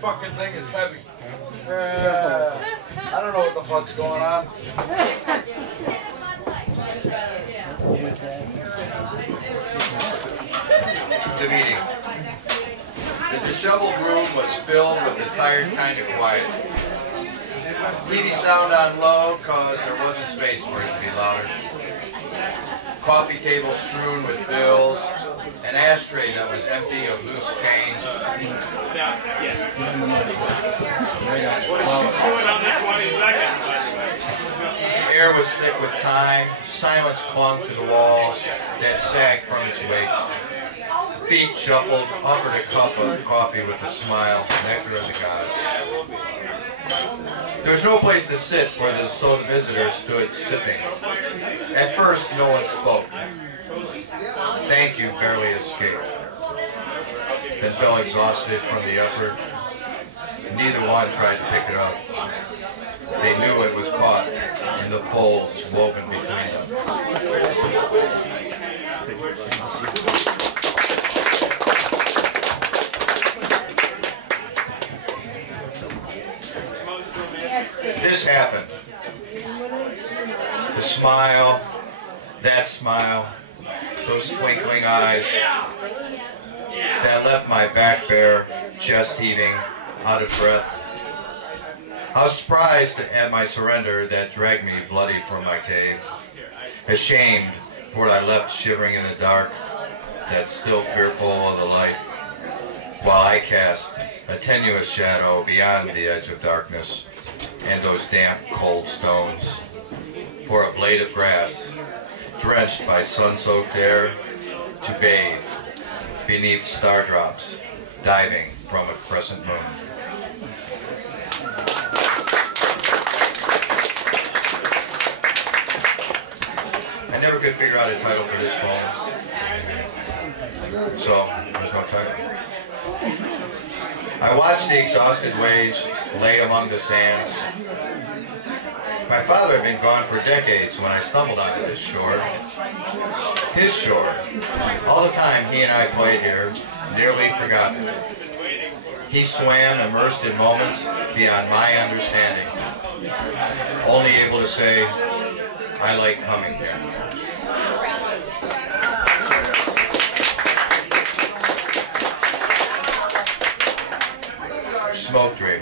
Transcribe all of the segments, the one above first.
Fucking thing is heavy. I don't know what the fuck's going on. The meeting. The disheveled room was filled with the tired kind of quiet. TV sound on low cause there wasn't space for it to be louder. Coffee table strewn with bills, an ashtray that was empty of loose change. Yes. What did you do it on the 22nd, by the way? Air was thick with time, silence clung to the walls that sagged from its weight. Feet shuffled, offered a cup of coffee with a smile, nectar of the gods. There was no place to sit so the visitors stood sipping. At first, no one spoke. Thank you barely escaped. Then fell exhausted from the effort. Neither one tried to pick it up. They knew it was caught in the folds woven between them. This happened. The smile, that smile, those twinkling eyes that left my back bare, chest heaving, out of breath. I was surprised at my surrender that dragged me bloody from my cave. Ashamed for what I left shivering in the dark, that still fearful of the light, while I cast a tenuous shadow beyond the edge of darkness and those damp, cold stones, for a blade of grass, drenched by sun-soaked air, to bathe beneath star drops, diving from a crescent moon. I never could figure out a title for this poem, so there's no title. I watched the exhausted waves lay among the sands. My father had been gone for decades when I stumbled onto this shore. His shore. All the time he and I played here, nearly forgotten. He swam immersed in moments beyond my understanding, only able to say, I like coming here. Smoke dream.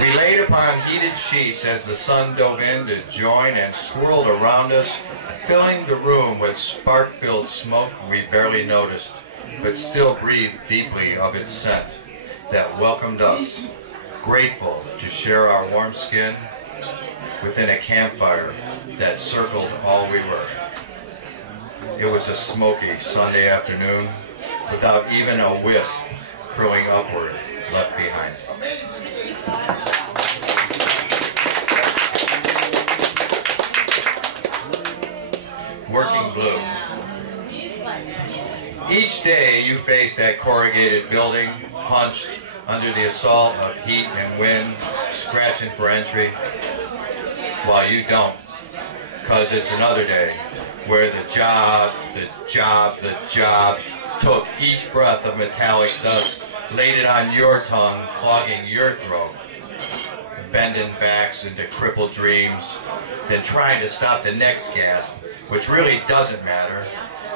We laid upon heated sheets as the sun dove in to join and swirled around us, filling the room with spark-filled smoke we barely noticed, but still breathed deeply of its scent that welcomed us, grateful to share our warm skin within a campfire that circled all we were. It was a smoky Sunday afternoon without even a wisp curling upward left behind. Working blue. Each day you face that corrugated building, hunched under the assault of heat and wind, scratching for entry, while you don't, because it's another day where the job took each breath of metallic dust, laid it on your tongue, clogging your throat, bending backs into crippled dreams, then trying to stop the next gasp, which really doesn't matter.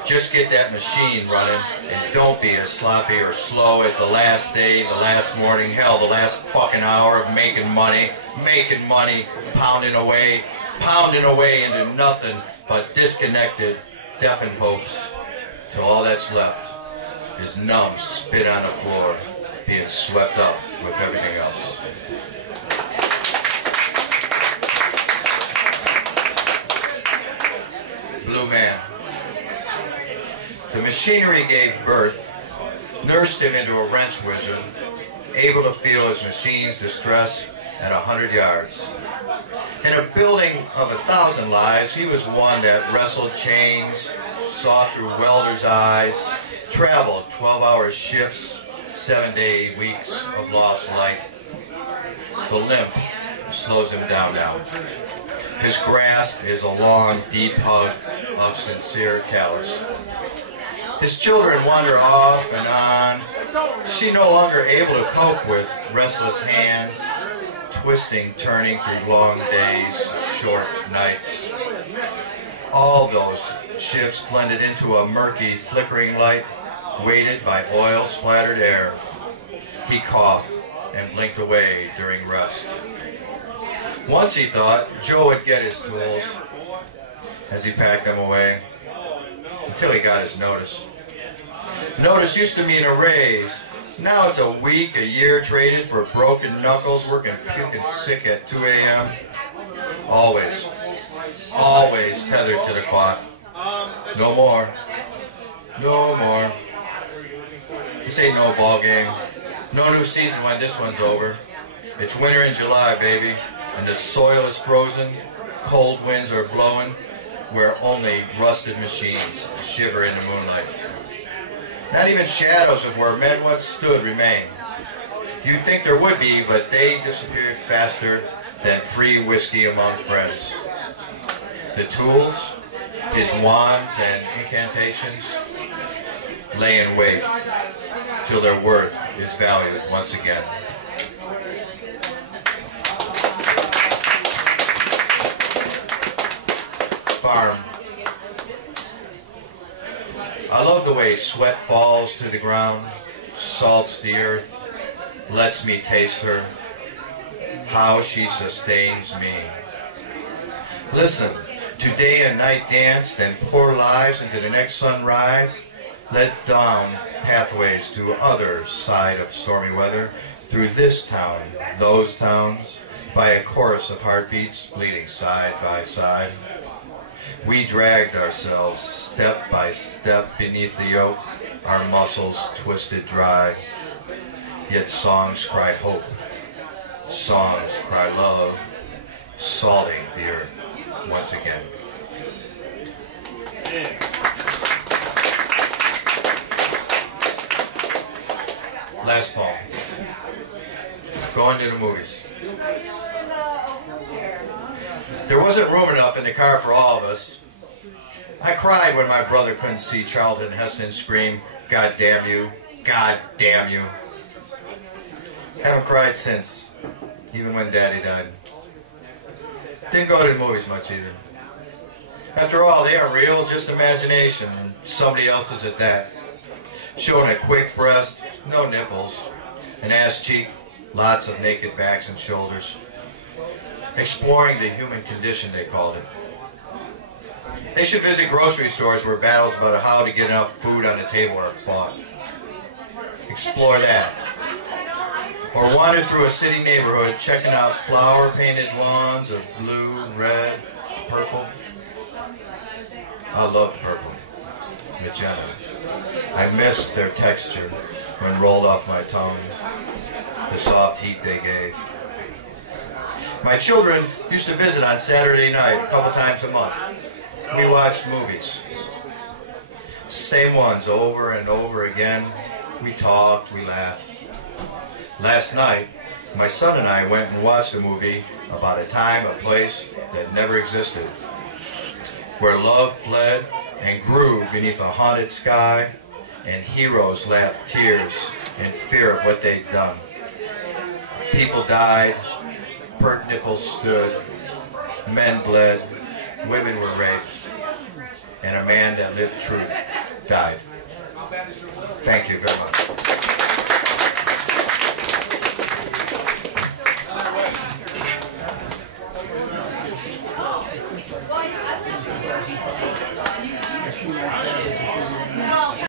Just get that machine running, and don't be as sloppy or slow as the last day, the last morning, hell, the last fucking hour of making money, pounding away into nothing but disconnected, deafened hopes, till all that's left is numb spit on the floor, being swept up with everything else. Blue man. The machinery gave birth, nursed him into a wrench wizard, able to feel his machine's distress at 100 yards. In a building of 1,000 lives, he was one that wrestled chains, saw through welders' eyes, traveled 12-hour shifts, 7-day weeks of lost light. The limp slows him down now. His grasp is a long, deep hug of sincere callous. His children wander off and on, She no longer able to cope with restless hands, twisting, turning through long days, short nights. All those shifts blended into a murky, flickering light, weighted by oil-splattered air. He coughed and blinked away during rest. Once he thought Joe would get his tools as he packed them away, until he got his notice. Notice used to mean a raise. Now it's a week, a year traded for broken knuckles, working puking sick at 2 a.m. Always, always tethered to the clock. No more. No more. This ain't no ball game. No new season when this one's over. It's winter in July, baby, and the soil is frozen, cold winds are blowing, where only rusted machines shiver in the moonlight. Not even shadows of where men once stood remain. You'd think there would be, but they disappeared faster than free whiskey among friends. The tools, his wands and incantations, lay in wait till their worth is valued once again. Farm. I love the way sweat falls to the ground, salts the earth, lets me taste her, how she sustains me. Listen, to day and night dance, then pour lives into the next sunrise, let down pathways to other side of stormy weather, through this town, those towns, by a chorus of heartbeats bleeding side by side. We dragged ourselves step by step beneath the yoke, our muscles twisted dry. Yet songs cry hope, songs cry love, salting the earth once again. Last poem. Going to the movies. There wasn't room enough in the car for all of us. I cried when my brother couldn't see Charlton Heston scream, "God damn you, God damn you." Haven't cried since, even when Daddy died. Didn't go to the movies much either. After all, they aren't real, just imagination, and somebody else's at that. Showing a quick breast, no nipples, an ass cheek, lots of naked backs and shoulders. Exploring the human condition, they called it. They should visit grocery stores where battles about how to get enough food on the table are fought. Explore that. Or wander through a city neighborhood checking out flower-painted lawns of blue, red, purple. I love purple. Magenta. I miss their texture when rolled off my tongue, the soft heat they gave. My children used to visit on Saturday night a couple times a month. We watched movies. Same ones over and over again. We talked, we laughed. Last night, my son and I went and watched a movie about a time, a place that never existed, where love fled and grew beneath a haunted sky, and heroes laughed tears in fear of what they'd done. People died, pert nipples stood, men bled, women were raped, and a man that lived truth died. Thank you very much.